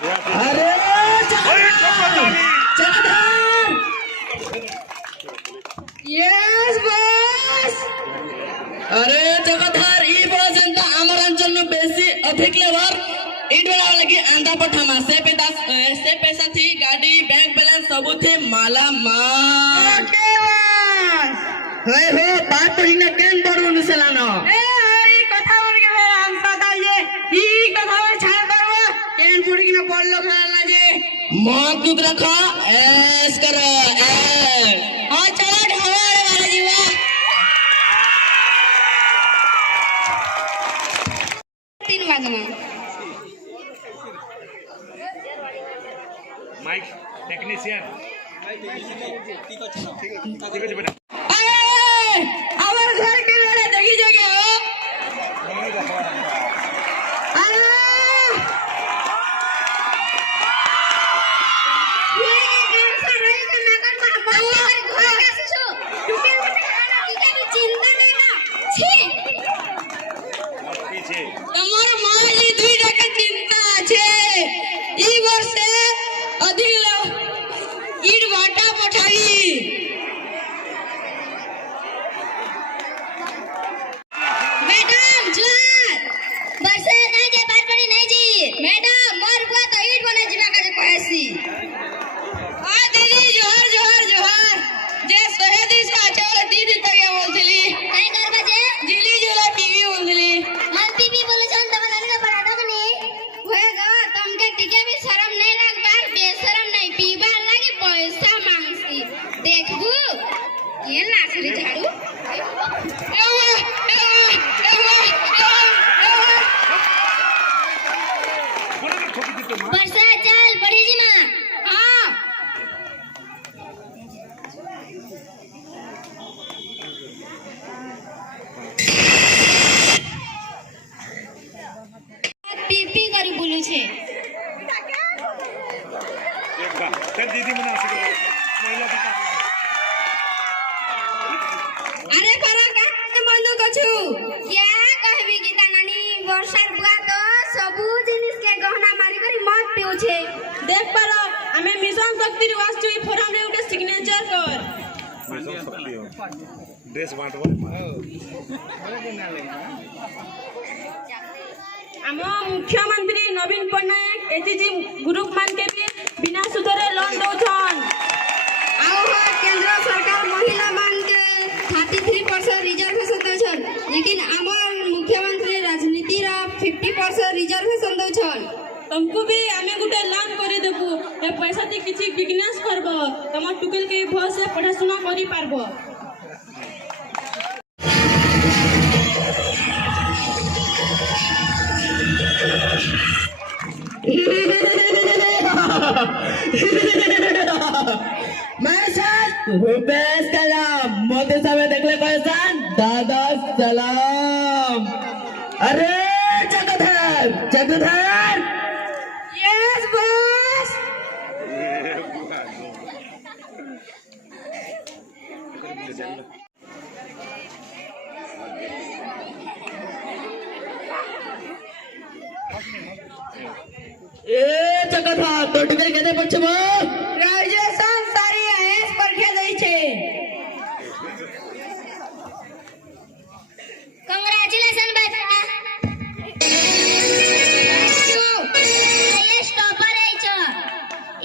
अरे yes boss अरे जगधार ई बस जनता आमर अंचल में बेसी अधिक लेवर ईट वाला लगी आंधा पठामा से पैसा थी गाड़ी बैंक बैलेंस सब थे माला माल ओके बॉस हो बात तो इने केन बड़ू नसलानो ए ई कथा बोल के हम पता ये ई कथा छाड़ करवा केन पुड़ी की न पल्लो खाला जे मौत दुख रखा ऐस करो ए हां चलो ढवाड़े वाला जीवा तीन बजना माइक टेक्नीशियन ठीक है बेटा आवाज घर के लड़े देखी जगह हो अरे ये ऐसा नहीं करना कर बात घर कैसे छो क्योंकि की का चिंता नहीं ना छी पीछे તમાર માલી दुई टका चिंता છે ઈ વર્ષે अधिक ईट वाटा पठाई मैडम जुहार बरसे नहीं जे बात पड़ी नहीं जी मैडम मोर बुआ तो ईट बने जिला का जे कहसी आ दीदी जोहर जोहर जोहर जे शहीदी से आचल दीदी तक बोलथली काय करबा जे जिली जिला टीवी बोलथली मन टीवी बोले छन तब नन का बड़ा दगनी होएगा तुमके टिके भी शर्म नहीं लागबार बेशरम नहीं पीबा लागी पैसा मांगसी देखबू ये लासरी झाड़ू वर्षा चल पढ़ी जी मां हां पीपी करी बोलू छे एक बार फिर दीदी मना सके महिला का अरे परा का बंद कछु क्या कहबी गीता नानी वर्षा बुआ तो सबु जिनिस के गहना मारी करी मत पिउ छे देख परा हमें मिशन शक्ति वास्तु ई फोरम रे उठे सिग्नेचर कर ड्रेस बांटबो हम मुख्यमंत्री नवीन पटनायक एचजी ग्रुप मान के भी बिना सुधरे लोन दौछन आओ हो केंद्र सरकार महिला मान के 33% रिजर्वेशन दौछन लेकिन हमर मुख्यमंत्री राजनीति रा 50% रिजर्वेशन दौछन तुमको भी हमें गुटे लोन करी देबू ए पैसा ती किछि बिजनेस करबो तम टुकेल के भल से पढ़ा सुना करी पारबो रुपेश कलाम मोदी साहब देखले कैसन दादा सलाम अरे जगधर जगधर यस बॉस ए जगधर तो टिकट केते पछबो ग्रेजुएशन सारी आईएएस परीक्षा दै छे कांग्रेचुलेशन बेटा आईएएस टॉपर है छ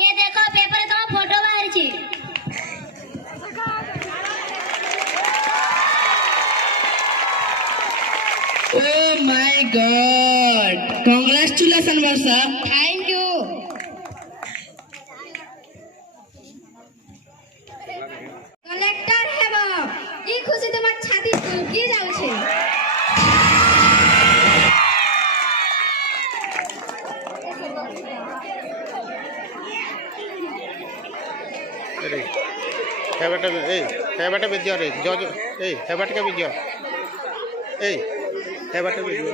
ये देखो पेपर तो फोटो बाहर छी oh my God congratulation Varsha thank you collector हेबो ई खुशी তোমার ছাতি কি যাচ্ছে अरे हे बेटा विद्या रे जो हे बेटा के विद्या हे बेटा विद्या